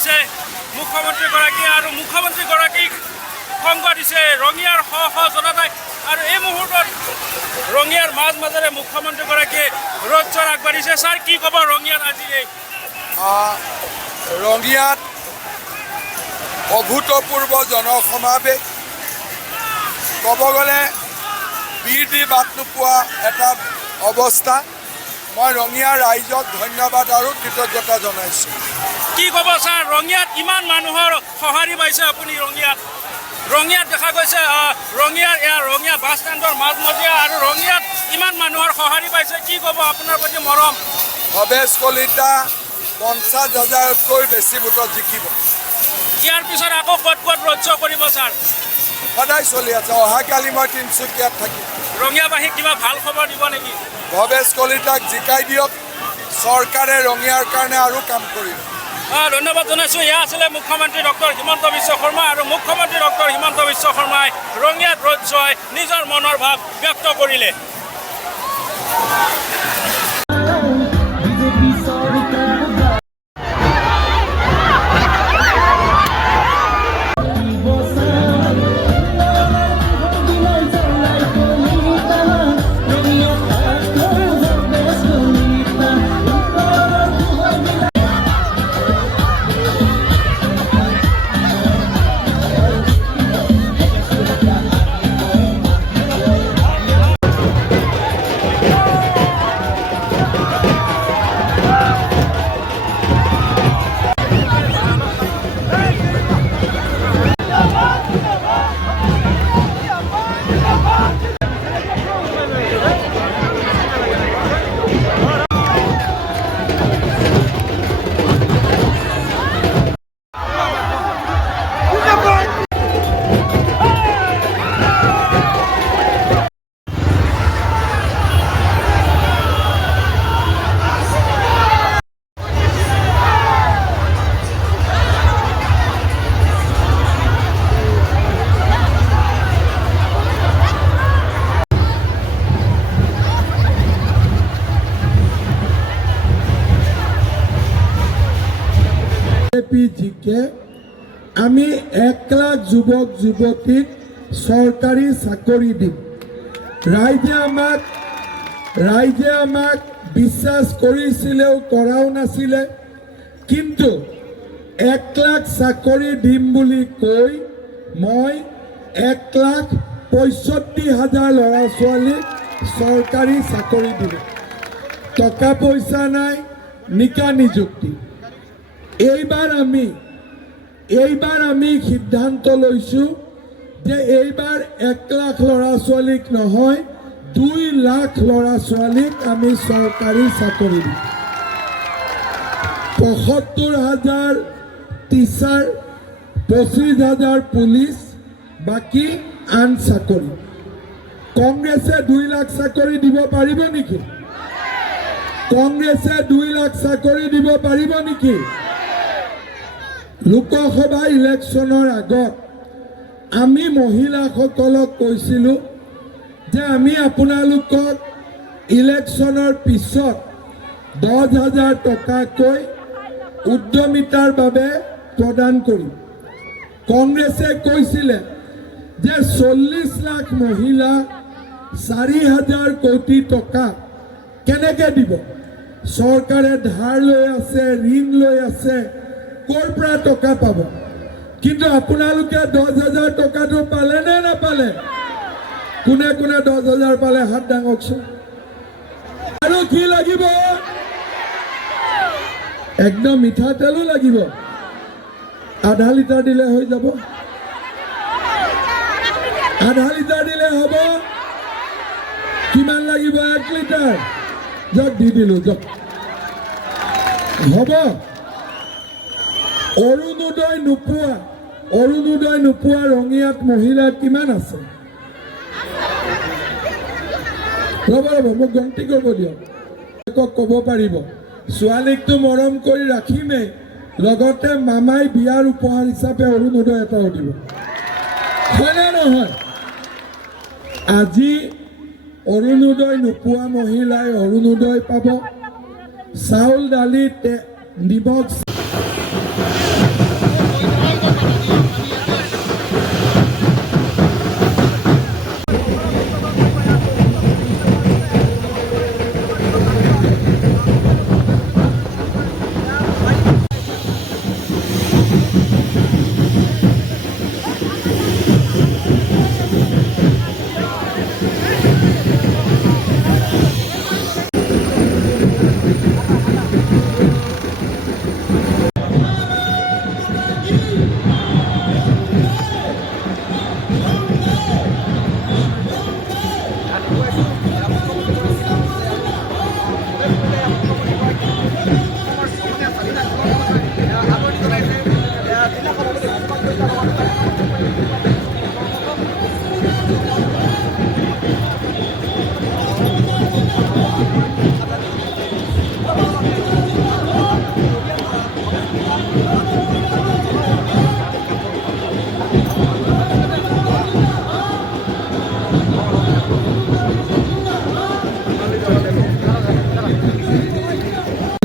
গৈছে মুখ্যমন্ত্ৰীগৰাকীয়ে আৰু মুখ্যমন্ত্ৰীগৰাকীক সংগ দিছে ৰঙিয়াৰ শ শ জনতাই। আৰু এই মুহূৰ্তত ৰঙিয়াৰ মাজেৰে মুখ্যমন্ত্ৰীগৰাকীয়ে ৰোড শ্ব'ত আগবাঢ়িছে। ছাৰ, কি ক'ব ৰঙিয়াত আজি এই ৰঙিয়াত অভূতপূৰ্ব জনসমাৱেশ, ক'ব গ'লে বীৰ দি বাট নোপোৱা এটা অৱস্থা। মই ৰঙিয়াৰ ৰাইজক ধন্যবাদ আৰু কৃতজ্ঞতা জনাইছোঁ। কি ক'ব ছাৰ, ৰঙিয়াত ইমান মানুহৰ সঁহাৰি পাইছে আপুনি? ৰঙিয়াত দেখা গৈছে ৰঙিয়া বাছ ষ্টেণ্ডৰ মাজমজিয়া আৰু ৰঙিয়াত ইমান মানুহৰ সঁহাৰি পাইছে, কি ক'ব আপোনাৰ প্ৰতি মৰম? ভৱেশ কলিতা 50,000তকৈ বেছি ভোটত জিকিব। ইয়াৰ পিছত আকৌ ক'ত ৰোড শ্ব' কৰিব ছাৰ? সদায় চলি আছে। অহাকালি মই তিনিচুকীয়াত থাকিম। ৰঙিয়াবাসীক কিবা ভাল খবৰ দিব নেকি? ভৱেশ কলিতাক জিকাই দিয়ক, চৰকাৰে ৰঙিয়াৰ কাৰণে আৰু কাম কৰিব। ধন্যবাদ জনাইছোঁ। এয়া আছিলে মুখ্যমন্ত্ৰী ডক্টৰ হিমন্ত বিশ্ব শৰ্মা। আৰু মুখ্যমন্ত্ৰী ডক্টৰ হিমন্ত বিশ্ব শৰ্মাই ৰঙিয়াত ৰোড শ্ব'ই নিজৰ মনৰ ভাৱ ব্যক্ত কৰিলে। আমি 1 লাখ যুৱক যুৱতীক চৰকাৰী চাকৰি দিম। ৰাইজে আমাক বিশ্বাস কৰিছিলেও কৰাও নাছিলে, কিন্তু 1 লাখ চাকৰি দিম বুলি কৈ মই 1,65,000 ল'ৰা ছোৱালীক চৰকাৰী চাকৰি দিলোঁ। টকা পইচা নাই, নিকা নিযুক্তি। এইবাৰ আমি সিদ্ধান্ত লৈছোঁ যে এইবাৰ 1 লাখ ল'ৰা ছোৱালীক নহয়, 2 লাখ ল'ৰা ছোৱালীক আমি চৰকাৰী চাকৰি দিম। 75,000 টিচাৰ, 25,000 পুলিচ, বাকী আন চাকৰি। কংগ্ৰেছে 2 লাখ চাকৰি দিব পাৰিব নেকি? কংগ্ৰেছে 2 লাখ চাকৰি দিব পাৰিব নেকি? লোকসভা ইলেকশ্যনৰ আগত আমি মহিলাসকলক কৈছিলোঁ যে আমি আপোনালোকক ইলেকশ্যনৰ পিছত 10,000 টকাকৈ উদ্যমিতাৰ বাবে প্ৰদান কৰিম। কংগ্ৰেছে কৈছিলে যে 40 লাখ মহিলা 4,000 কোটি টকা কেনেকৈ দিব? চৰকাৰে ধাৰ লৈ আছে, ঋণ লৈ আছে, ক'ৰ পৰা টকা পাব? কিন্তু আপোনালোকে 10,000 টকাটো পালে নে নাপালে? কোনে 10,000 পালে হাত দাঙকচোন। আৰু কি লাগিব? একদম মিঠাতেলো লাগিব। আধা লিটাৰ দিলে হৈ যাব? আধা লিটাৰ দিলে হ'ব? কিমান লাগিব? 1 লিটাৰ? যক দি দিলোঁ, যক হ'ব। অৰুণোদয় নোপোৱা ৰঙিয়াত মহিলা কিমান আছে? ৰ'ব মোক গন্তি কৰিব দিয়ক। ক'ব পাৰিব ছোৱালীকটো মৰম কৰি ৰাখিমেই, লগতে মামাই বিয়াৰ উপহাৰ হিচাপে অৰুণোদয় এটাও দিব, হয়নে নহয়? আজি অৰুণোদয় নোপোৱা মহিলাই অৰুণোদয় পাব। চাউল, দালি, নিমখ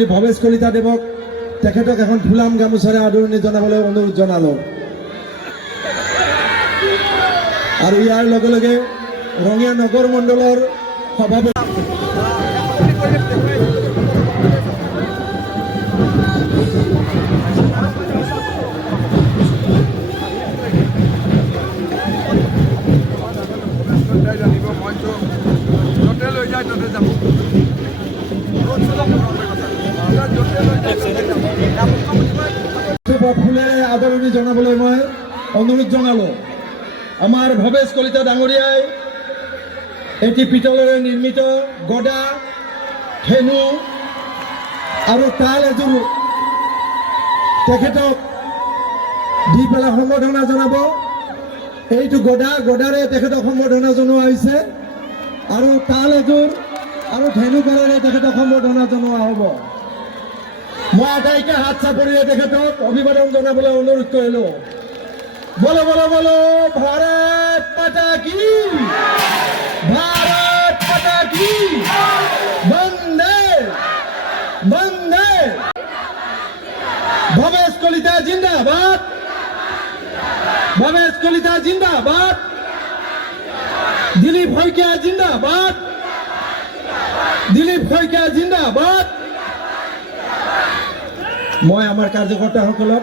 শ্ৰী ভৱেশ কলিতা দেৱক তেখেতক এখন ফুলাম গামোচাৰে আদৰণি জনাবলৈ অনুৰোধ জনালোঁ। আৰু ইয়াৰ লগে লগে ৰঙিয়া নগৰ মণ্ডলৰ সভাপতি ফুলেৰে আদৰণি জনাবলৈ মই অনুৰোধ জনালোঁ। আমাৰ ভৱেশ কলিতা ডাঙৰীয়াই এটি পিতলেৰে নিৰ্মিত গদা, ধেনু আৰু তাল এযোৰ তেখেতক দি পেলাই সম্বৰ্ধনা জনাব। এইটো গদাৰে তেখেতক সম্বৰ্ধনা জনোৱা হৈছে আৰু তাল এযোৰ আৰু ধেনু কালেৰে তেখেতক সম্বৰ্ধনা জনোৱা হ'ব। মই আটাইকে হাত চাপৰিৰে তেখেতক অভিবাদন জনাবলৈ অনুৰোধ কৰিলোঁ। বলো বলো বলো ভাৰত মাতা কি, ভাৰত মাতা কি, বন্দে বন্দে। ভৱেশ কলিতা জিন্দাবাদ, ভৱেশ কলিতা জিন্দাবাদ, দিলীপ শইকীয়া জিন্দাবাদ, দিলীপ শইকীয়া জিন্দাবাদ। মই আমাৰ কাৰ্যকৰ্তাসকলক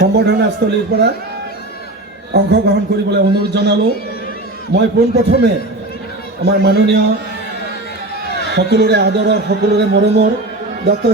সম্বৰ্ধনাস্থলীৰ পৰা অংশগ্ৰহণ কৰিবলৈ অনুৰোধ জনালোঁ। মই পোনপ্ৰথমে আমাৰ মাননীয় সকলোৰে আদৰৰ সকলোৰে মৰমৰ ডক্টৰ